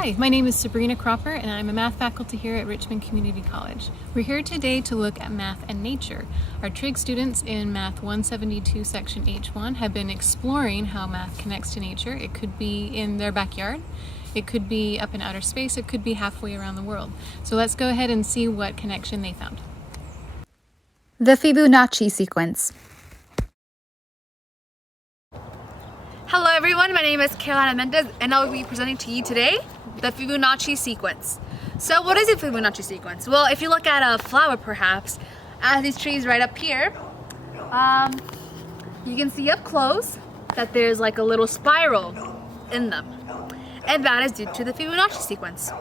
Hi, my name is Sabrina Cropper and I'm a math faculty here at Richmond Community College. We're here today to look at math and nature. Our trig students in Math 172 section H1 have been exploring how math connects to nature. It could be in their backyard, it could be up in outer space, it could be halfway around the world. So let's go ahead and see what connection they found. The Fibonacci sequence. Hello everyone, my name is Carolina Mendez and I will be presenting to you today the Fibonacci sequence. So what is a Fibonacci sequence? Well, if you look at a flower perhaps, as these trees right up here, you can see up close that there's like a little spiral in them. And that is due to the Fibonacci sequence.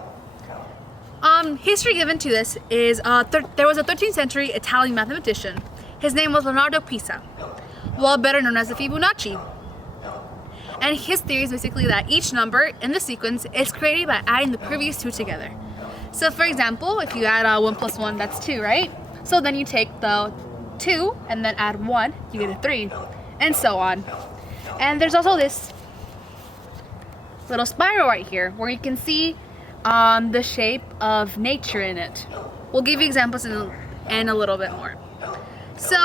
History given to this is there was a 13th century Italian mathematician. His name was Leonardo Pisa, well better known as the Fibonacci. And his theory is basically that each number in the sequence is created by adding the previous two together. So for example, if you add 1 plus 1, that's 2, right? So then you take the 2 and then add 1, you get a 3, and so on. And there's also this little spiral right here where you can see the shape of nature in it. We'll give you examples in a little bit more. So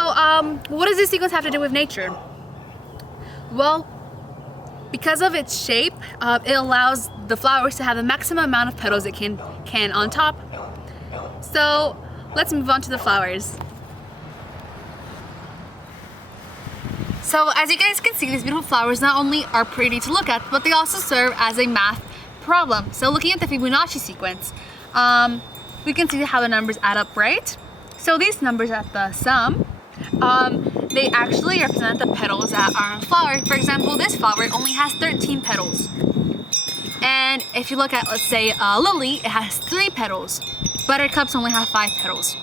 what does this sequence have to do with nature? Well, because of its shape, it allows the flowers to have the maximum amount of petals it can on top. So let's move on to the flowers. So as you guys can see, these beautiful flowers not only are pretty to look at, but they also serve as a math problem. So looking at the Fibonacci sequence, we can see how the numbers add up, right? So these numbers at the sum, they actually represent the petals that are on a flower. For example, this flower only has 13 petals. And if you look at, let's say, a lily, it has 3 petals. Buttercups only have 5 petals.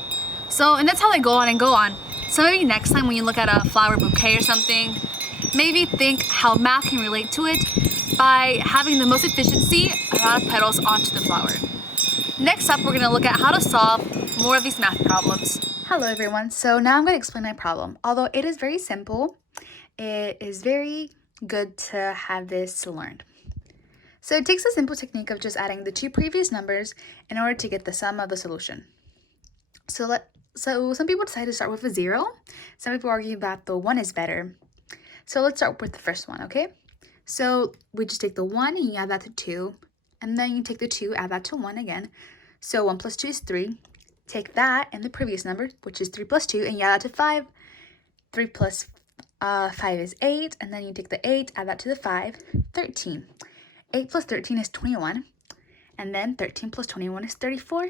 So, and that's how they go on and go on. So maybe next time when you look at a flower bouquet or something, maybe think how math can relate to it by having the most efficiency amount of petals onto the flower. Next up, we're going to look at how to solve more of these math problems. Hello everyone, so now I'm going to explain my problem. Although it is very simple, it is very good to have this learned. So it takes a simple technique of just adding the two previous numbers in order to get the sum of the solution. So some people decide to start with a 0. Some people argue that the 1 is better. So let's start with the first one, okay? So we just take the 1 and you add that to 2. And then you take the 2, add that to 1 again. So 1 plus 2 is 3. Take that and the previous number, which is 3 plus 2, and you add that to 5. 3 plus 5 is 8, and then you take the 8, add that to the 5, 13. 8 plus 13 is 21, and then 13 plus 21 is 34.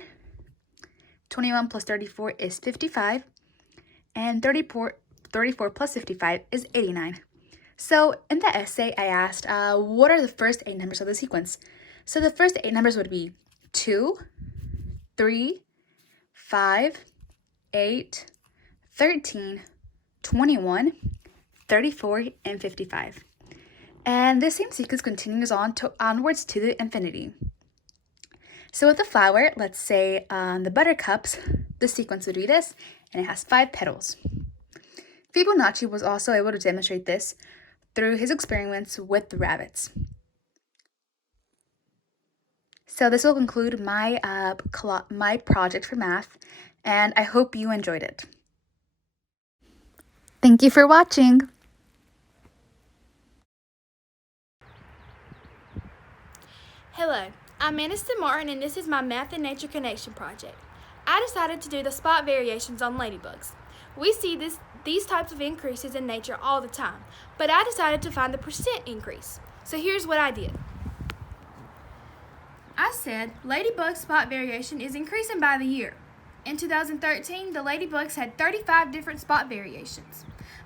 21 plus 34 is 55, and 34 plus 55 is 89. So in the essay, I asked, what are the first 8 numbers of the sequence? So the first 8 numbers would be 2, 3, 5, 8, 13, 21, 34, and 55. And this same sequence continues onwards to the infinity. So with the flower, let's say the buttercups, the sequence would be this, and it has 5 petals. Fibonacci was also able to demonstrate this through his experiments with the rabbits. So this will conclude my my project for math, and I hope you enjoyed it. Thank you for watching. Hello, I'm Aniston Martin and this is my Math and Nature Connection project. I decided to do the spot variations on ladybugs. We see these types of increases in nature all the time, but I decided to find the percent increase. So here's what I did. I said ladybug spot variation is increasing by the year. In 2013, the ladybugs had 35 different spot variations,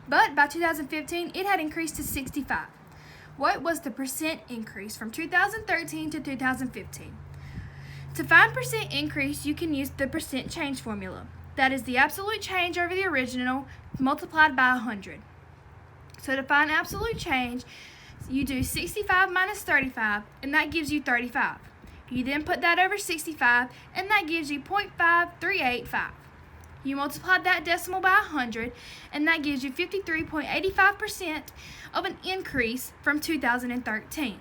but by 2015, it had increased to 65. What was the percent increase from 2013 to 2015? To find percent increase, you can use the percent change formula. That is the absolute change over the original multiplied by 100. So to find absolute change, you do 65 minus 35, and that gives you 35. You then put that over 65, and that gives you 0.5385. You multiply that decimal by 100, and that gives you 53.85% of an increase from 2013.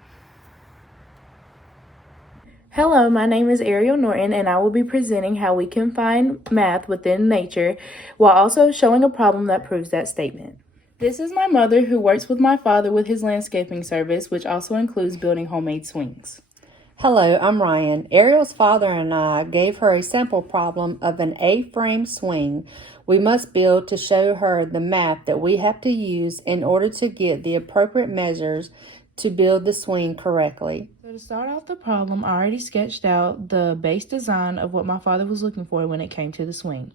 Hello, my name is Ariel Norton, and I will be presenting how we can find math within nature while also showing a problem that proves that statement. This is my mother who works with my father with his landscaping service, which also includes building homemade swings. Hello, I'm Ryan. Ariel's father and I gave her a sample problem of an A-frame swing we must build to show her the math that we have to use in order to get the appropriate measures to build the swing correctly. So to start off the problem, I already sketched out the base design of what my father was looking for when it came to the swing.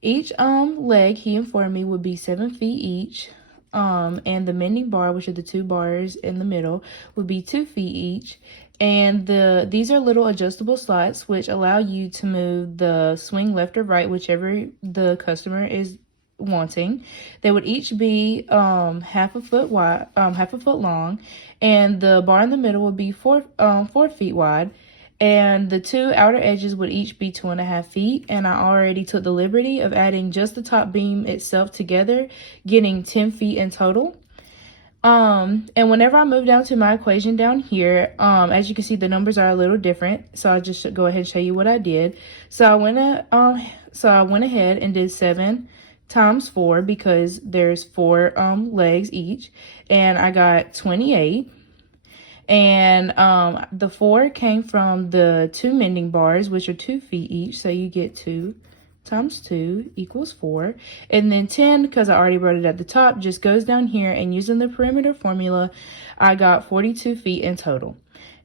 Each leg, he informed me, would be 7 feet each, and the mending bar, which are the 2 bars in the middle, would be 2 feet each. And these are little adjustable slots which allow you to move the swing left or right, whichever the customer is wanting. They would each be half a foot wide, half a foot long, and the bar in the middle would be 4 feet wide, and the 2 outer edges would each be 2.5 feet. And I already took the liberty of adding just the top beam itself together, getting 10 feet in total. And whenever I move down to my equation down here, as you can see, the numbers are a little different. So I'll just go ahead and show you what I did. So I went ahead and did 7 times 4 because there's 4 legs each, and I got 28. And the 4 came from the 2 mending bars, which are 2 feet each. So you get 2 times 2 equals 4. And then 10, because I already wrote it at the top, just goes down here, and using the perimeter formula, I got 42 feet in total.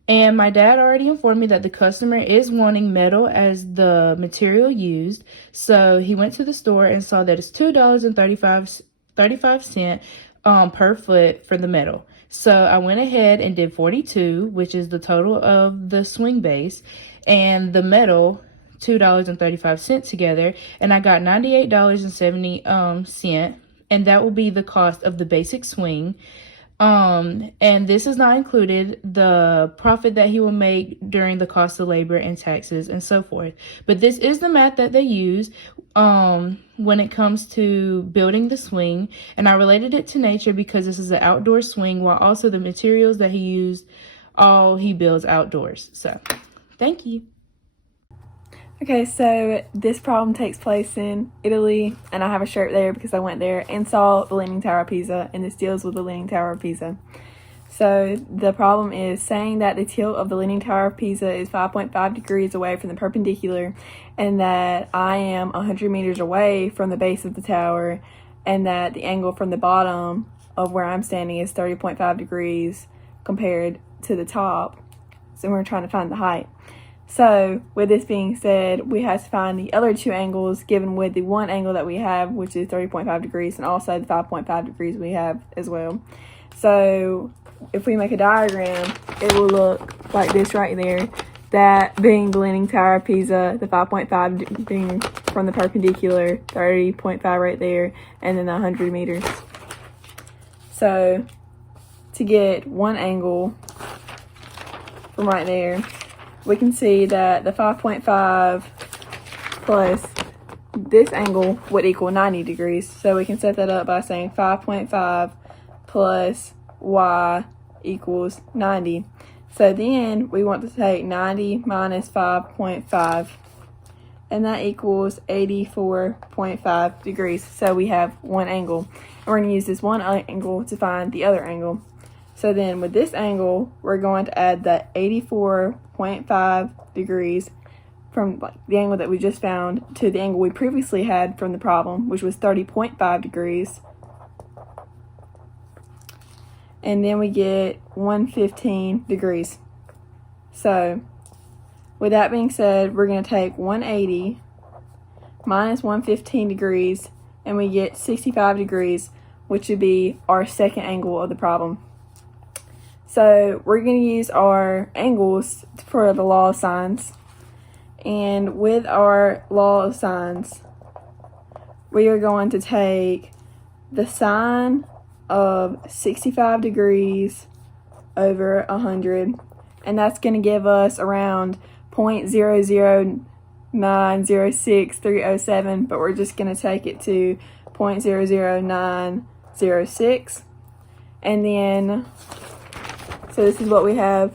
And my dad already informed me that the customer is wanting metal as the material used. So he went to the store and saw that it's $2.35 per foot for the metal. So I went ahead and did 42, which is the total of the swing base, and the metal, $2.35 together, and I got $98.70, and that will be the cost of the basic swing. And this is not included the profit that he will make during the cost of labor and taxes and so forth. But this is the math that they use when it comes to building the swing, and I related it to nature because this is an outdoor swing, while also the materials that he used, all he builds outdoors. So thank you. Okay, so this problem takes place in Italy, and I have a shirt there because I went there and saw the Leaning Tower of Pisa, and this deals with the Leaning Tower of Pisa. So the problem is saying that the tilt of the Leaning Tower of Pisa is 5.5 degrees away from the perpendicular, and that I am 100 meters away from the base of the tower, and that the angle from the bottom of where I'm standing is 30.5 degrees compared to the top. So we're trying to find the height. So with this being said, we have to find the other 2 angles given with the one angle that we have, which is 30.5 degrees, and also the 5.5 degrees we have as well. So if we make a diagram, it will look like this right there. That being the Leaning Tower of Pisa, the 5.5 being from the perpendicular, 30.5 right there, and then the 100 meters. So to get one angle from right there, we can see that the 5.5 plus this angle would equal 90 degrees. So we can set that up by saying 5.5 plus y equals 90. So then we want to take 90 minus 5.5, and that equals 84.5 degrees. So we have one angle, and we're going to use this one angle to find the other angle. So then with this angle, we're going to add the 84.5 degrees from the angle that we just found to the angle we previously had from the problem, which was 30.5 degrees. And then we get 115 degrees. So with that being said, we're going to take 180 minus 115 degrees, and we get 65 degrees, which would be our second angle of the problem. So we're going to use our angles for the law of sines. And with our law of sines, we are going to take the sine of 65 degrees over 100. And that's going to give us around 0.00906307. But we're just going to take it to 0.00906. And then... so this is what we have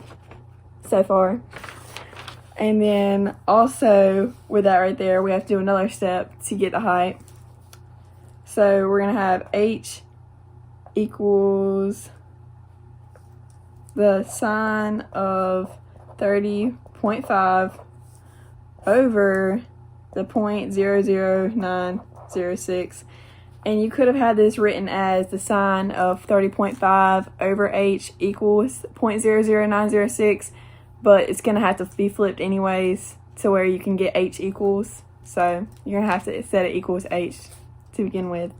so far. And then also with that right there, we have to do another step to get the height. So we're going to have h equals the sine of 30.5 over the 0.00906. And you could have had this written as the sine of 30.5 over h equals 0.00906, but it's going to have to be flipped anyways to where you can get h equals. So you're going to have to set it equals h to begin with.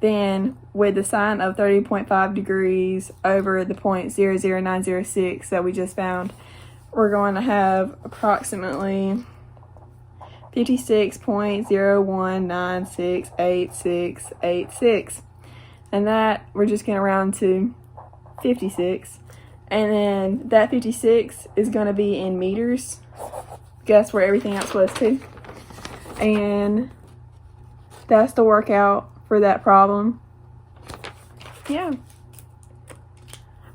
Then with the sine of 30.5 degrees over the 0.00906 that we just found, we're going to have approximately 56.01968686. And that we're just going to round to 56. And then that 56 is going to be in meters. Guess where everything else was too. And that's the workout for that problem. Yeah.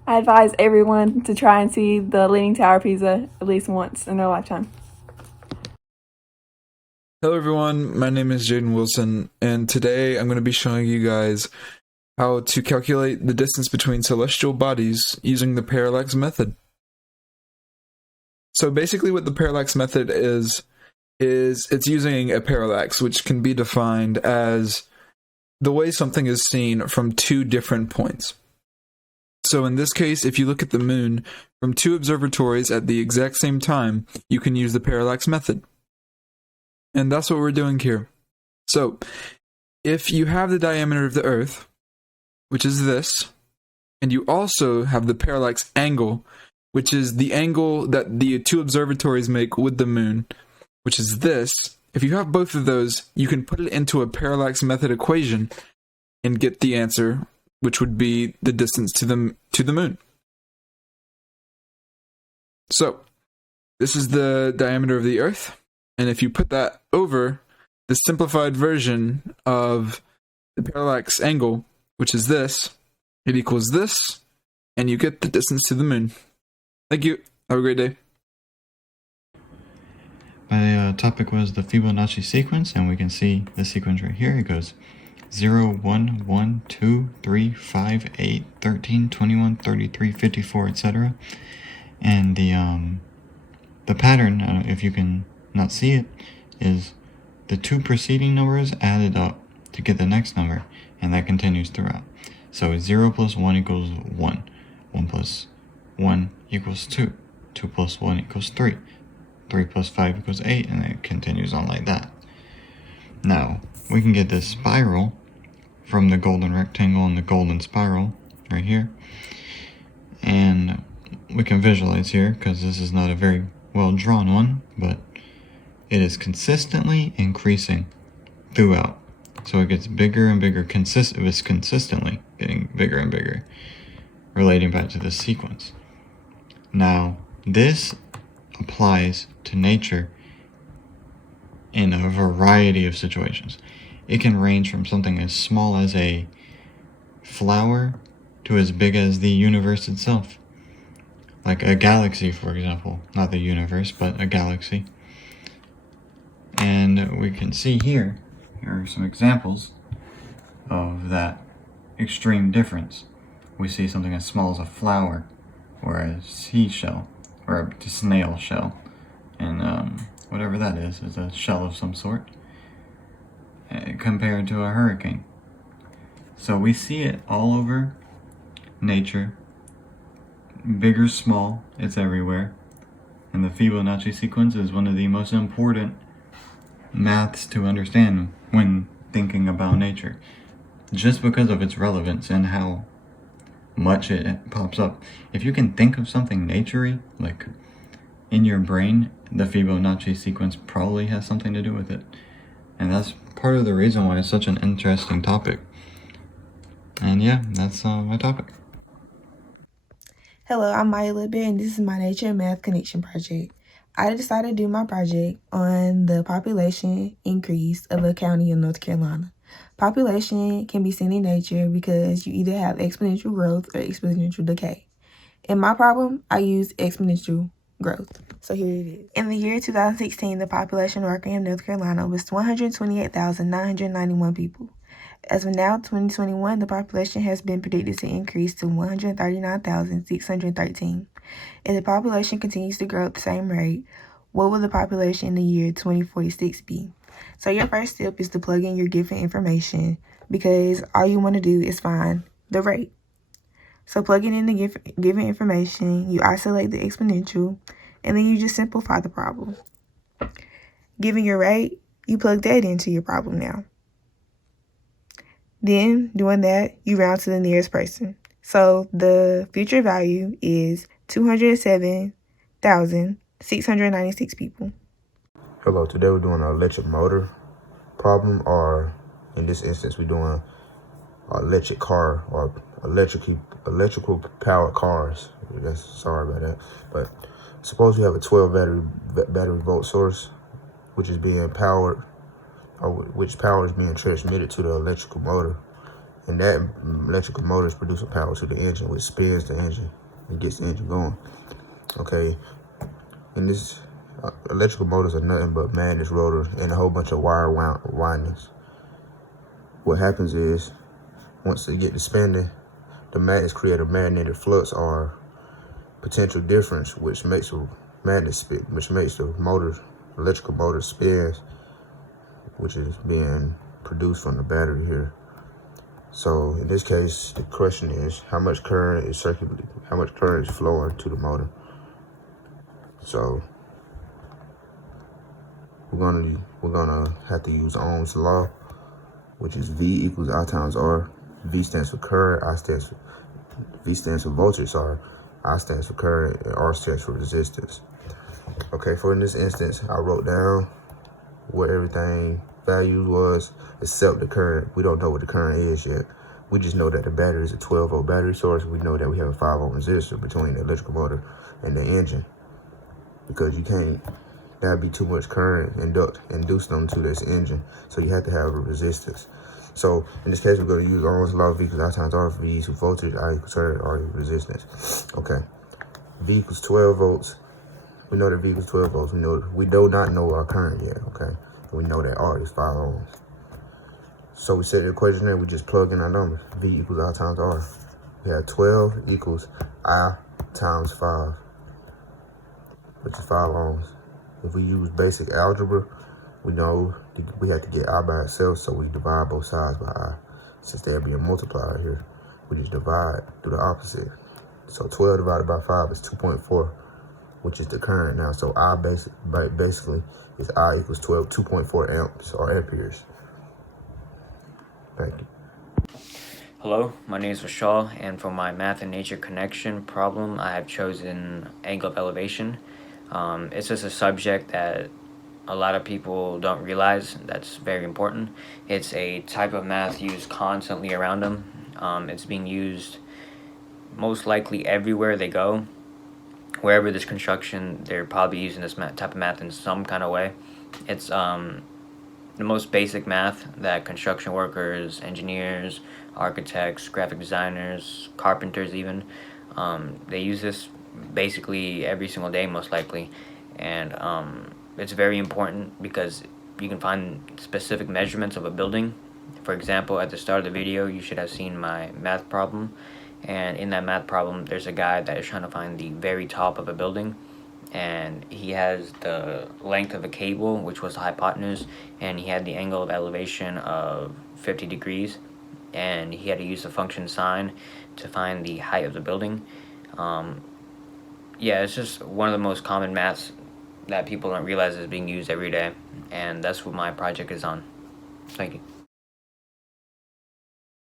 I advise everyone to try and see the Leaning Tower of Pisa at least once in their lifetime. Hello everyone, my name is Jaden Wilson, and today I'm going to be showing you guys how to calculate the distance between celestial bodies using the parallax method. So basically what the parallax method is it's using a parallax, which can be defined as the way something is seen from two different points. So in this case, if you look at the moon from two observatories at the exact same time, you can use the parallax method. And that's what we're doing here. So, if you have the diameter of the Earth, which is this, and you also have the parallax angle, which is the angle that the two observatories make with the moon, which is this, if you have both of those, you can put it into a parallax method equation and get the answer, which would be the distance to the moon. So, this is the diameter of the Earth. And if you put that over the simplified version of the parallax angle, which is this, it equals this, and you get the distance to the moon. Thank you. Have a great day. My topic was the Fibonacci sequence, and we can see the sequence right here. It goes 0, 1, 1, 2, 3, 5, 8, 13, 21, 33, 54, etc. And the pattern, if you can not see it, is the two preceding numbers added up to get the next number, and that continues throughout. So 0 plus 1 equals 1, 1 plus 1 equals 2, 2 plus 1 equals 3, 3 plus 5 equals 8, and it continues on like that. Now, we can get this spiral from the golden rectangle and the golden spiral right here, and we can visualize here because this is not a very well drawn one, but it is consistently increasing throughout. So it gets bigger and bigger. It was consistently getting bigger and bigger, relating back to this sequence. Now, this applies to nature in a variety of situations. It can range from something as small as a flower to as big as the universe itself. Like a galaxy, for example. Not the universe, but a galaxy. And we can see here are some examples of that extreme difference. We see something as small as a flower, or a seashell, or a snail shell, and whatever that is a shell of some sort, compared to a hurricane. So we see it all over nature, big or small, it's everywhere. And the Fibonacci sequence is one of the most important maths to understand when thinking about nature, just because of its relevance and how much it pops up. If you can think of something naturey, like in your brain, the Fibonacci sequence probably has something to do with it. And that's part of the reason why it's such an interesting topic. And yeah, that's my topic. Hello, I'm Maya Libby, and this is my Nature and Math Connection project. I decided to do my project on the population increase of a county in North Carolina. Population can be seen in nature because you either have exponential growth or exponential decay. In my problem, I use exponential growth. So here it is. In the year 2016, the population of Rockingham, North Carolina was 128,991 people. As of now, 2021, the population has been predicted to increase to 139,613. If the population continues to grow at the same rate, what will the population in the year 2046 be? So your first step is to plug in your given information, because all you want to do is find the rate. So plugging in the given information, you isolate the exponential, and then you just simplify the problem. Given your rate, you plug that into your problem now. Then, doing that, you round to the nearest person. So the future value is 207,696 people. Hello, today we're doing an electric motor problem, or in this instance, we're doing an electric car or electrical powered cars. Sorry about that. But suppose you have a 12 battery volt source, which is being powered, or which power is being transmitted to the electrical motor, and that electrical motor is producing power to the engine, which spins the engine and gets the engine going. Okay, and this electrical motors are nothing but magnets, rotors, and a whole bunch of wire windings. What happens is, once they get to spinning, the magnets create a magnetic flux or potential difference, which makes the magnet spin, which makes the electrical motor spins, which is being produced from the battery here. So in this case, the question is, how much current is flowing to the motor? So we're gonna have to use Ohm's law, which is V equals I times R. V stands for current, V stands for voltage, I stands for current, and R stands for resistance. Okay, for in this instance, I wrote down what everything value was except the current. We don't know what the current is yet. We just know that the battery is a 12-volt battery source. We know that we have a 5-ohm resistor between the electrical motor and the engine, because you can't, that'd be too much current induced onto this engine. So you have to have a resistance. So in this case, we're going to use Ohm's law. V equals I times R. V equals voltage, I equals current, R equals resistance. Okay, V equals 12 volts. We know that V equals 12 volts. We do not know our current yet. Okay, we know that R is 5 ohms. So we set the equation there. We just plug in our numbers. V equals I times R. We have 12 equals I times 5, which is 5 ohms. If we use basic algebra, we know we have to get I by itself, so we divide both sides by I. Since they're being multiplied here, we just divide through the opposite. So 12 divided by 5 is 2.4, which is the current now. So I basically is I equals 2.4 amps or amperes. Thank you. Hello, my name is Vishal, and for my math and nature connection problem, I have chosen angle of elevation. It's just a subject that a lot of people don't realize that's very important. It's a type of math used constantly around them. It's being used most likely everywhere they go. Wherever there's construction, they're probably using this type of math in some kind of way. It's the most basic math that construction workers, engineers, architects, graphic designers, carpenters even, they use this basically every single day most likely. And it's very important because you can find specific measurements of a building. For example, at the start of the video, you should have seen my math problem. And in that math problem, there's a guy that is trying to find the very top of a building. And he has the length of a cable, which was the hypotenuse, and he had the angle of elevation of 50 degrees. And he had to use the function sine to find the height of the building. Yeah, it's just one of the most common maths that people don't realize is being used every day. And that's what my project is on. Thank you.